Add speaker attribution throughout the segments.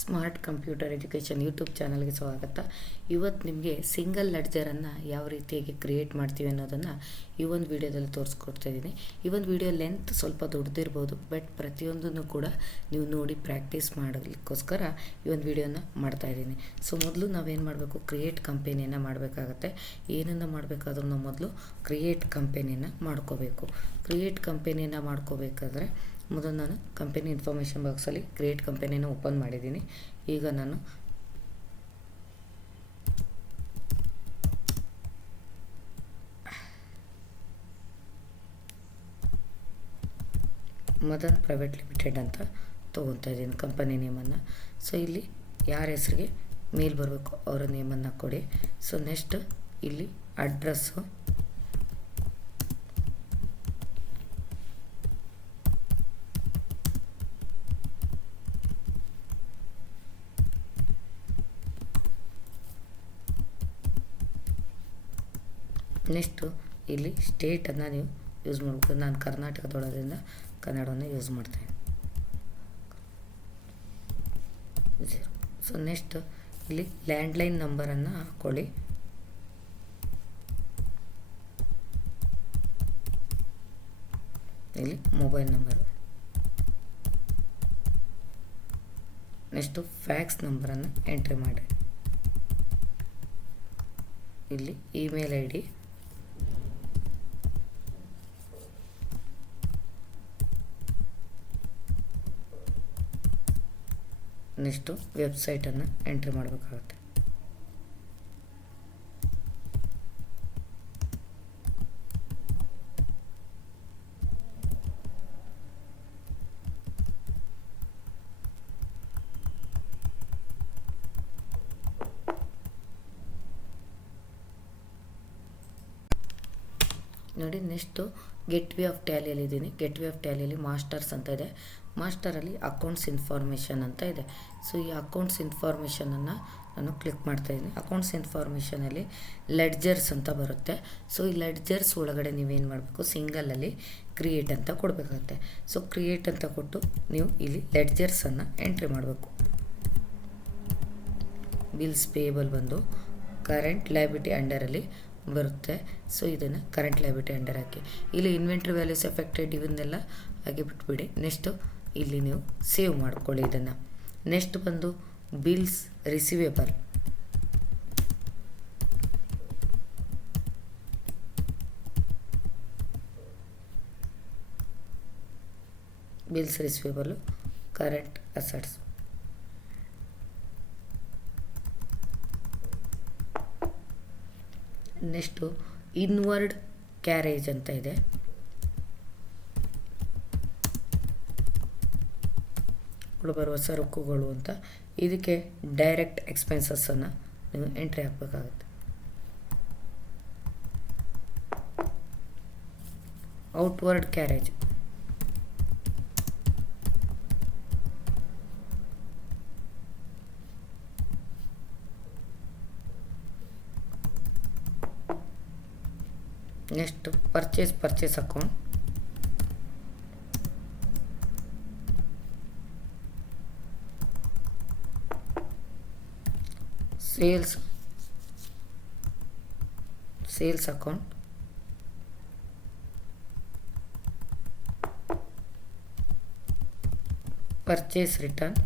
Speaker 1: Smart computer education YouTube ಚಾನಲ್ಗೆ ಸ್ವಾಗತ. ಇವತ್ತು ನಿಮಗೆ ಸಿಂಗಲ್ ಲಡ್ಜರನ್ನು ಯಾವ ರೀತಿಯಾಗಿ ಕ್ರಿಯೇಟ್ ಮಾಡ್ತೀವಿ ಅನ್ನೋದನ್ನು ಈ ಒಂದು ವಿಡಿಯೋದಲ್ಲಿ ತೋರಿಸ್ಕೊಡ್ತಾ ಇದ್ದೀನಿ. ಈ ಒಂದು ವಿಡಿಯೋ ಲೆಂತ್ ಸ್ವಲ್ಪ ದೊಡ್ಡದಿರ್ಬೋದು ಬಟ್ ಪ್ರತಿಯೊಂದನ್ನು ಕೂಡ ನೀವು ನೋಡಿ ಪ್ರಾಕ್ಟೀಸ್ ಮಾಡೋದಕ್ಕೋಸ್ಕರ ಈ ಒಂದು ವಿಡಿಯೋನ ಮಾಡ್ತಾ ಇದ್ದೀನಿ. ಸೊ ಮೊದಲು ನಾವೇನು ಮಾಡಬೇಕು, ಕ್ರಿಯೇಟ್ ಕಂಪೆನಿಯನ್ನು ಮಾಡಬೇಕಾಗತ್ತೆ. ಏನನ್ನು ಮಾಡಬೇಕಾದ್ರೂ ನಾವು ಮೊದಲು ಕ್ರಿಯೇಟ್ ಕಂಪೆನಿಯನ್ನು ಮಾಡ್ಕೋಬೇಕು. ಕ್ರಿಯೇಟ್ ಕಂಪೆನಿಯನ್ನು ಮಾಡ್ಕೋಬೇಕಾದ್ರೆ ಮೊದಲು ನಾನು ಕಂಪೆನಿ ಇನ್ಫಾರ್ಮೇಷನ್ ಬಾಕ್ಸಲ್ಲಿ ಕ್ರಿಯೇಟ್ ಕಂಪೆನಿನ ಓಪನ್ ಮಾಡಿದ್ದೀನಿ. ಈಗ ನಾನು ಮದನ್ ಪ್ರೈವೇಟ್ ಲಿಮಿಟೆಡ್ ಅಂತ ತೊಗೊತಾ ಇದ್ದೀನಿ ಕಂಪನಿ ನೇಮನ್ನು. ಸೊ ಇಲ್ಲಿ ಯಾರ ಹೆಸರಿಗೆ ಮೇಲ್ ಬರಬೇಕು ಅವರ ನೇಮನ್ನು ಕೊಡಿ. ಸೊ ನೆಕ್ಸ್ಟ್ ಇಲ್ಲಿ ಅಡ್ರೆಸ್ಸು ನೆಕ್ಸ್ಟು ಇಲ್ಲಿ ಸ್ಟೇಟನ್ನು ನೀವು ಯೂಸ್ ಮಾಡಬೇಕು ನಾನು ಕರ್ನಾಟಕದೊಳಗಿಂದ ಕನ್ನಡವನ್ನು ಯೂಸ್ ಮಾಡ್ತೇನೆ. ಸೊ ನೆಕ್ಸ್ಟ್ ಇಲ್ಲಿ ಲ್ಯಾಂಡ್ಲೈನ್ ನಂಬರನ್ನು ಹಾಕ್ಕೊಳ್ಳಿ ಇಲ್ಲಿ ಮೊಬೈಲ್ ನಂಬರ್ ನೆಕ್ಸ್ಟು ಫ್ಯಾಕ್ಸ್ ನಂಬರನ್ನು ಎಂಟ್ರಿ ಮಾಡಿ. ಇಲ್ಲಿ ಇಮೇಲ್ ಐ ಡಿ ನೆಕ್ಸ್ಟು ವೆಬ್ಸೈಟನ್ನು ಎಂಟ್ರಿ ಮಾಡಬೇಕಾಗುತ್ತೆ. ನೋಡಿ ನೆಕ್ಸ್ಟು ಗೆಟ್ ವೇ ಆಫ್ ಟ್ಯಾಲಿಯಲ್ಲಿ ಇದ್ದೀನಿ. ಗೆಟ್ ವೇ ಆಫ್ ಟ್ಯಾಲಿಯಲ್ಲಿ ಮಾಸ್ಟರ್ಸ್ ಅಂತ ಇದೆ. ಮಾಸ್ಟರಲ್ಲಿ ಅಕೌಂಟ್ಸ್ ಇನ್ಫಾರ್ಮೇಷನ್ ಅಂತ ಇದೆ. ಸೊ, ಈ ಅಕೌಂಟ್ಸ್ ಇನ್ಫಾರ್ಮೇಷನನ್ನು ನಾನು ಕ್ಲಿಕ್ ಮಾಡ್ತಾ ಇದ್ದೀನಿ. ಅಕೌಂಟ್ಸ್ ಇನ್ಫಾರ್ಮೇಷನಲ್ಲಿ ಲೆಡ್ಜರ್ಸ್ ಅಂತ ಬರುತ್ತೆ. ಸೊ, ಈ ಲೆಡ್ಜರ್ಸ್ ಒಳಗಡೆ ನೀವೇನು ಮಾಡಬೇಕು? ಸಿಂಗಲಲ್ಲಿ ಕ್ರಿಯೇಟ್ ಅಂತ ಕೊಡಬೇಕಾಗುತ್ತೆ. ಸೊ, ಕ್ರಿಯೇಟ್ ಅಂತ ಕೊಟ್ಟು ನೀವು ಇಲ್ಲಿ ಲೆಡ್ಜರ್ಸನ್ನು ಎಂಟ್ರಿ ಮಾಡಬೇಕು. ಬಿಲ್ಸ್ ಪೇಯಬಲ್ ಬಂದು ಕರೆಂಟ್ ಲೈಬಿಲಿಟಿ ಅಂಡರಲ್ಲಿ ಬರುತ್ತೆ. ಸೊ, ಇದನ್ನು ಕರೆಂಟ್ ಲೈಬಿಲಿಟಿ ಅಂಡರ್ ಹಾಕಿ. ಇಲ್ಲಿ ಇನ್ವೆಂಟ್ರಿ ವ್ಯಾಲ್ಯೂಸ್ ಎಫೆಕ್ಟೆಡ್ ಇವನ್ನೆಲ್ಲ ಹಾಗೆ ಬಿಟ್ಬಿಡಿ. ನೆಕ್ಸ್ಟು ಇಲ್ಲಿ ನೀವು ಸೇವ್ ಮಾಡ್ಕೊಳ್ಳಿ ಇದನ್ನು. ನೆಕ್ಸ್ಟ್ ಬಂದು bills receivable bills receivable current assets next inward carriage ಅಂತ ಇದೆ. ಬರುವ ಸರಕುಗಳು ಅಂತ ಇದಕ್ಕೆ ಡೈರೆಕ್ಟ್ ಎಕ್ಸ್ಪೆನ್ಸಸ್ಸನ್ನು ನೀವು ಎಂಟ್ರಿ ಹಾಕಬೇಕಾಗುತ್ತೆ. Outward carriage next purchase purchase account sales sales account purchase return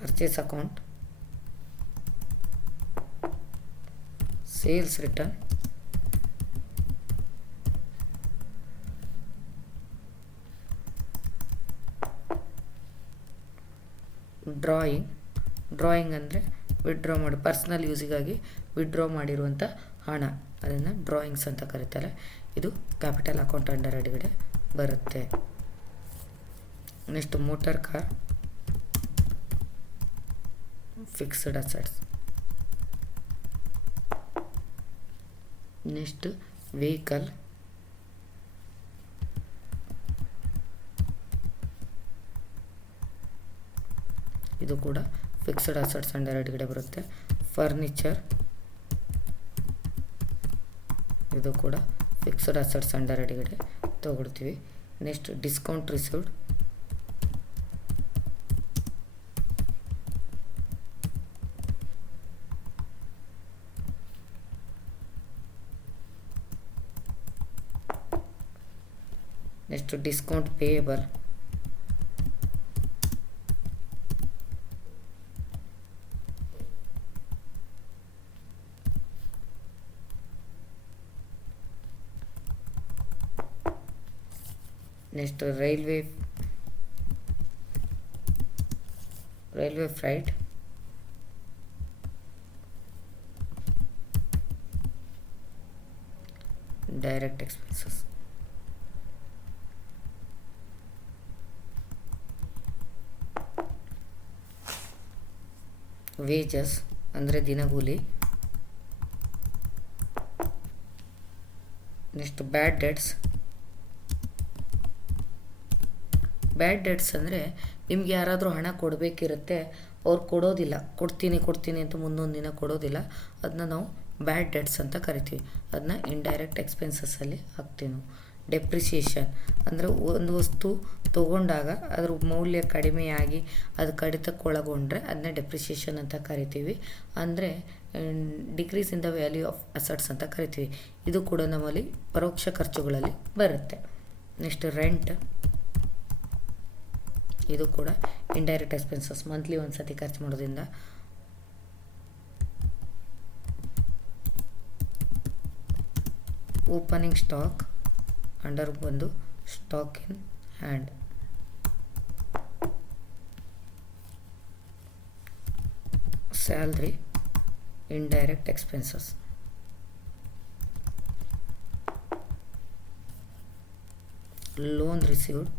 Speaker 1: purchase account sales return drawing drawing ಅಂದರೆ ವಿಡ್ರಾ ಮಾಡಿ ಪರ್ಸ್ನಲ್ ಯೂಸಿಗಾಗಿ ವಿಡ್ರಾ ಮಾಡಿರುವಂಥ ಹಣ. ಅದನ್ನು ಡ್ರಾಯಿಂಗ್ಸ್ ಅಂತ ಕರೀತಾರೆ. ಇದು ಕ್ಯಾಪಿಟಲ್ ಅಕೌಂಟ್ ಅಂಡರ್ ಅಡಿಗಡೆ ಬರುತ್ತೆ. Next motor car fixed assets next vehicle ಇದು ಕೂಡ ಫಿಕ್ಸ್ಡ್ ಅಸೆಟ್ಸ್ ಅಂಡರ್ ಅಡಿಗಡೆ ಬರುತ್ತೆ. ಫರ್ನಿಚರ್ ಇದು ಕೂಡ ಫಿಕ್ಸ್ಡ್ ಅಸೆಟ್ಸ್ ಅಂಡರ್ ಅಡಿಗಡೆ ತೊಗೊಳ್ತೀವಿ. Next discount received next discount payable next railway railway freight direct expenses wages ಅಂದರೆ ದಿನಗೂಲಿ. Next bad debts bad debts ಅಂದರೆ ನಿಮ್ಗೆ ಯಾರಾದರೂ ಹಣ ಕೊಡಬೇಕಿರುತ್ತೆ, ಅವ್ರು ಕೊಡೋದಿಲ್ಲ. ಕೊಡ್ತೀನಿ ಕೊಡ್ತೀನಿ ಅಂತ ಮುಂದೊಂದು ದಿನ ಕೊಡೋದಿಲ್ಲ. ಅದನ್ನ ನಾವು ಬ್ಯಾಡ್ ಡೆಟ್ಸ್ ಅಂತ ಕರಿತೀವಿ. ಅದನ್ನ ಇಂಡೈರೆಕ್ಟ್ ಎಕ್ಸ್ಪೆನ್ಸಸ್ಸಲ್ಲಿ ಹಾಕ್ತೀವಿ ನಾವು. ಡೆಪ್ರಿಸಿಯೇಷನ್ ಅಂದರೆ ಒಂದು ವಸ್ತು ತೊಗೊಂಡಾಗ ಅದ್ರ ಮೌಲ್ಯ ಕಡಿಮೆಯಾಗಿ ಅದು ಕಡಿತಕ್ಕೊಳಗೊಂಡ್ರೆ ಅದನ್ನ ಡೆಪ್ರಿಸಿಯೇಷನ್ ಅಂತ ಕರಿತೀವಿ. ಅಂದರೆ decrease in the value of assets ಅಂತ ಕರಿತೀವಿ. ಇದು ಕೂಡ ನಮ್ಮಲ್ಲಿ ಪರೋಕ್ಷ ಖರ್ಚುಗಳಲ್ಲಿ ಬರುತ್ತೆ. ನೆಕ್ಸ್ಟ್ ರೆಂಟ್ ಇದು ಕೂಡ ಇಂಡೈರೆಕ್ಟ್ ಎಕ್ಸ್ಪೆನ್ಸಸ್ ಮಂತ್ಲಿ ಒಂದು ಸತಿ ಖರ್ಚು ಮಾಡೋದ್ರಿಂದ. ಓಪನಿಂಗ್ ಸ್ಟಾಕ್ ಅಂಡರ್ ಬಂದು stock in hand salary indirect expenses loan received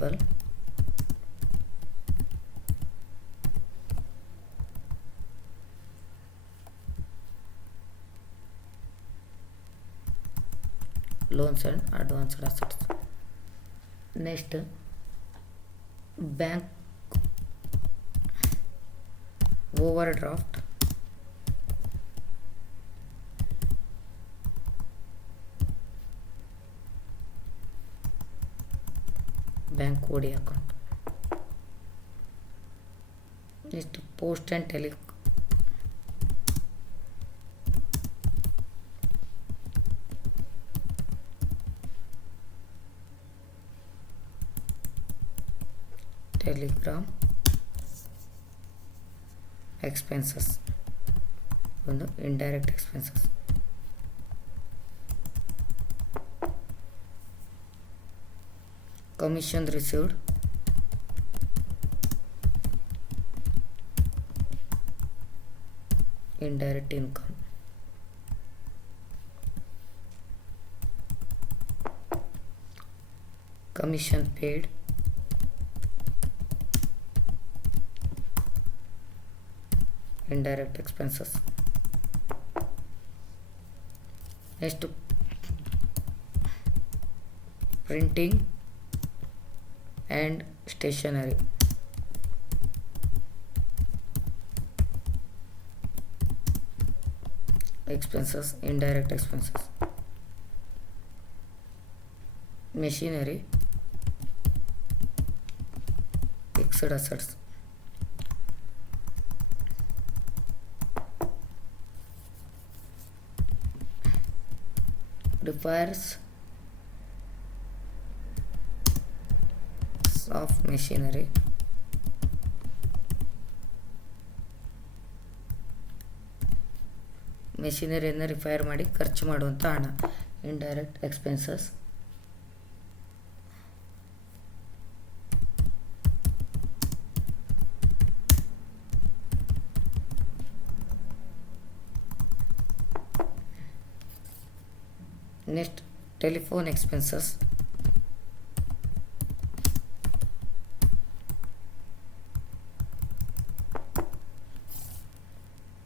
Speaker 1: loan loans and advanced assets. Next bank overdraft bank OD account next post and tele telegram expenses ಒಂದು indirect expenses commission received indirect income. Commission paid. Indirect expenses. Next. Printing and stationery expenses indirect expenses. Machinery. Fixed assets. Requires of machinery. ಮೆಷಿನರಿಯನ್ನು repair ಮಾಡಿ ಖರ್ಚು ಮಾಡುವಂಥ ಹಣ. Indirect expenses next telephone expenses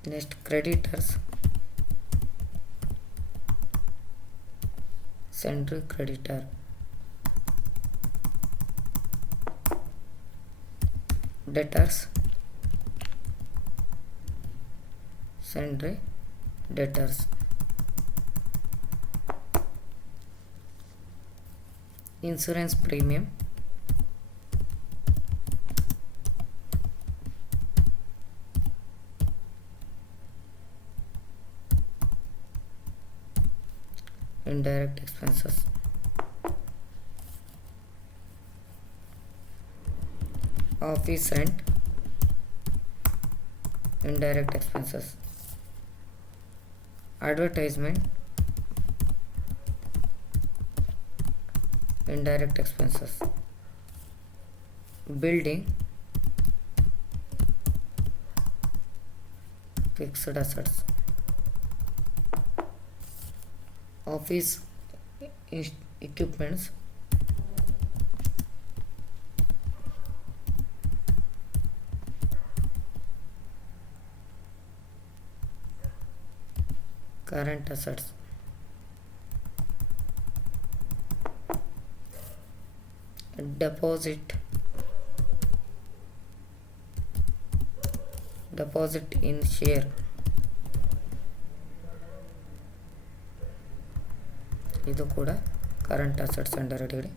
Speaker 1: next creditors. Central creditor. Debtors. Sundry debtors. Insurance premium. Indirect expenses. Office rent indirect expenses. Advertisement. Indirect expenses. Building. Fixed assets office equipments. Current assets. Deposit. Deposit in share ಇದು ಕೂಡ current assets under ಅಡಿಗಡೆ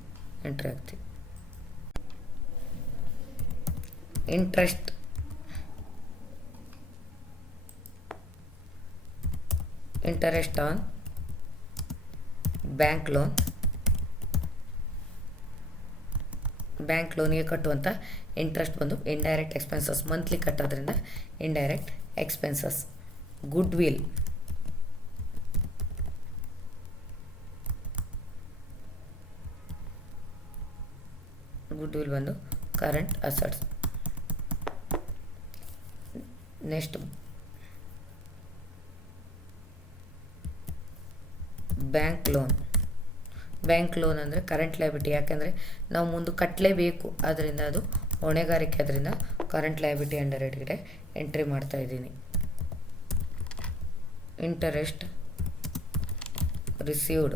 Speaker 1: entry ಆಗ್ತೀವಿ interest interest on bank loan bank ಲೋನಿಗೆ ಕಟ್ಟುವಂಥ interest ಬಂದು indirect expenses monthly ಕಟ್ಟೋದ್ರಿಂದ indirect expenses goodwill goodwill ಬಂದು current assets next bank loan bank loan ಅಂದರೆ ಕರೆಂಟ್ ಲಯಬಿಲಿಟಿ ಯಾಕೆಂದರೆ ನಾವು ಮುಂದೆ ಕಟ್ಟಲೇಬೇಕು ಅದರಿಂದ ಅದು ಹೊಣೆಗಾರಿಕೆ ಅದರಿಂದ ಕರೆಂಟ್ ಲಯಬಿಟಿ ಅಂಡರ್ ಹೆಡ್ಗೆ ಎಂಟ್ರಿ ಮಾಡ್ತಾ ಇದ್ದೀನಿ. Interest received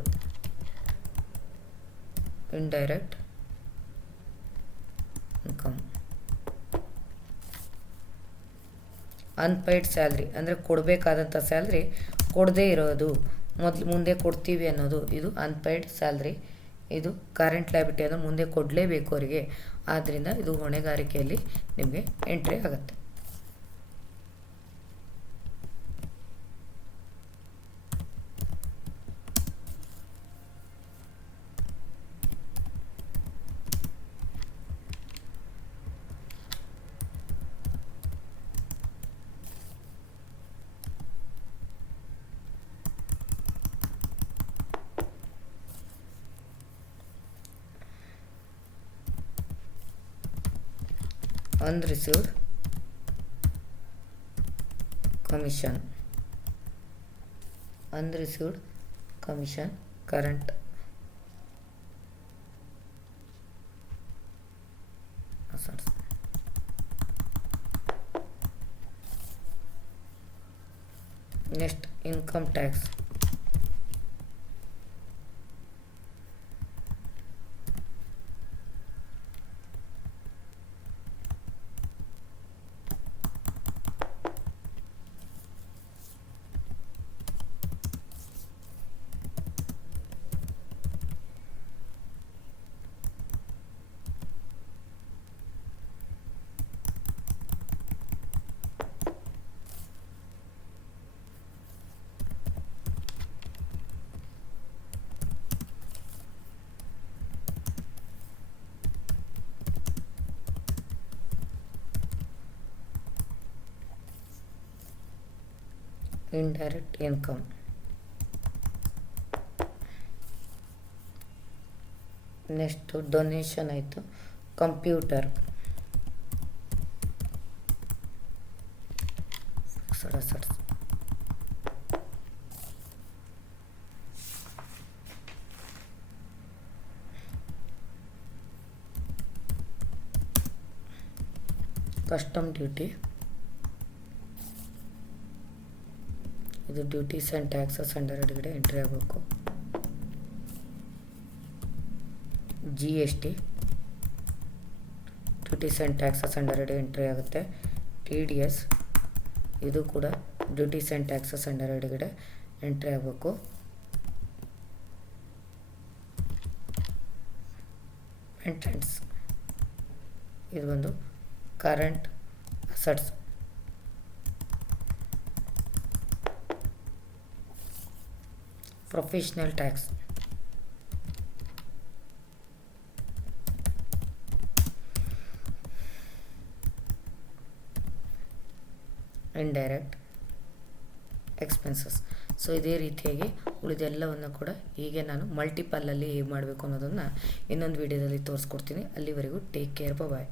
Speaker 1: indirect unpaid salary ಅಂದರೆ ಕೊಡಬೇಕಾದಂಥ ಸ್ಯಾಲ್ರಿ ಕೊಡದೇ ಇರೋದು. ಮೊದಲು ಮುಂದೆ ಕೊಡ್ತೀವಿ ಅನ್ನೋದು, ಇದು ಅನ್ಪೈಡ್ ಸ್ಯಾಲ್ರಿ ಇದು ಕರೆಂಟ್ ಲ್ಯಾಬಿಟಿ ಅಂದರೆ ಮುಂದೆ ಕೊಡಲೇಬೇಕು ಅವರಿಗೆ. ಆದ್ದರಿಂದ ಇದು ಹೊಣೆಗಾರಿಕೆಯಲ್ಲಿ ನಿಮಗೆ ಎಂಟ್ರಿ ಆಗುತ್ತೆ. Unreceived commission unreceived commission current next income tax indirect income next donation ಆಯಿತು ಕಂಪ್ಯೂಟರ್ ಸಡಸಡ್ಸ್ ಕಸ್ಟಮ್ ಡ್ಯೂಟಿ ಇದು ಡ್ಯೂಟೀಸ್ ಆ್ಯಂಡ್ ಟ್ಯಾಕ್ಸಸ್ ಅಂಡರ್ ಅಡಿಗಡೆ ಎಂಟ್ರಿ ಆಗಬೇಕು. G S T duties and taxes under ಅಡಿ ಎಂಟ್ರಿ ಆಗುತ್ತೆ. ಟಿ ಡಿ ಎಸ್ ಇದು ಕೂಡ duties and taxes under ಅಡಿಗಡೆ entry ಆಗಬೇಕು. ಎಂಟ್ರೆನ್ಸ್ ಇದು ಒಂದು current assets professional tax indirect expenses so ಇದೇ ರೀತಿಯಾಗಿ ಉಳಿದೆಲ್ಲವನ್ನು ಕೂಡ ಹೀಗೆ ನಾನು ಮಲ್ಟಿಪಲ್ಲಲ್ಲಿ ಹೇಗೆ ಮಾಡಬೇಕು ಅನ್ನೋದನ್ನು ಇನ್ನೊಂದು ವಿಡಿಯೋದಲ್ಲಿ ತೋರಿಸ್ಕೊಡ್ತೀನಿ. ಅಲ್ಲಿವರೆಗೂ ಟೇಕ್ ಕೇರ್ ಬಾಯ್